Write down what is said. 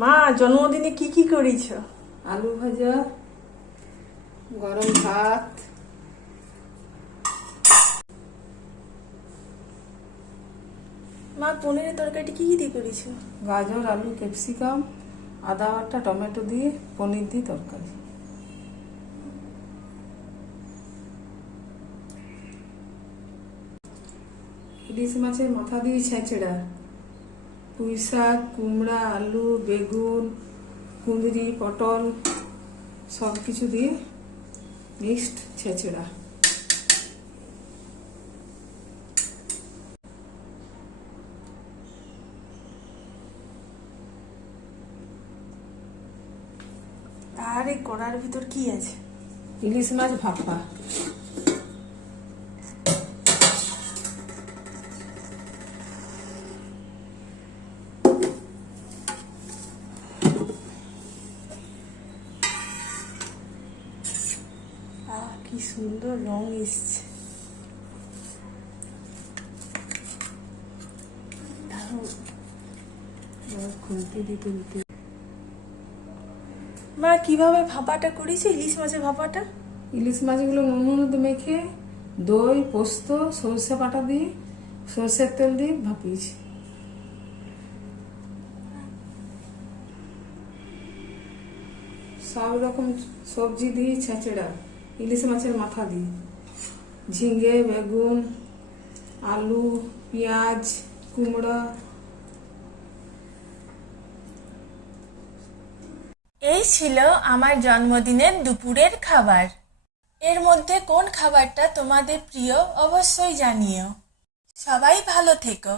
মা জন্মদিনে কি কি করেছ? আলু ভাজা, গরম ভাত, মা পনিরের তরকারিটা কি কি দিয়ে করেছ? গাজর, আলু, ক্যাপসিকাম, আদা বাটা, টমেটো দিয়ে পনির দিয়ে তরকারি। ইলিশ মাছের মাথা দিয়ে ছেঁচড়া, পুঁই শাক, কুমড়া, আলু, বেগুন, কুঁদরি, পটল সব কিছু দিয়ে মিক্সড ছেঁচড়া। আর এই কড়ার ভিতর কি আছে? ইলিশ মাছ ভাপা। কি সুন্দর রং এসছে। খুলতে দিতে দিতে মা কিভাবে ভাপাটা করেছে, ইলিশ মাছের ভাপাটা? ইলিশ মাছগুলো নুন হলুদ মেখে দই, পোস্ত, সরষে বাটা দিয়ে সরষের তেল দিয়ে ভাপিয়েছি। সব রকম সবজি দিয়ে ছেঁচড়া, ইলিশ মাছের মাথা দিয়ে ঝিঙে, বেগুন, আলু, পেঁয়াজ, কুমড়া। এই ছিল আমার জন্মদিনের দুপুরের খাবার। এর মধ্যে কোন খাবারটা তোমাদের প্রিয় অবশ্যই জানিও। সবাই ভালো থেকো।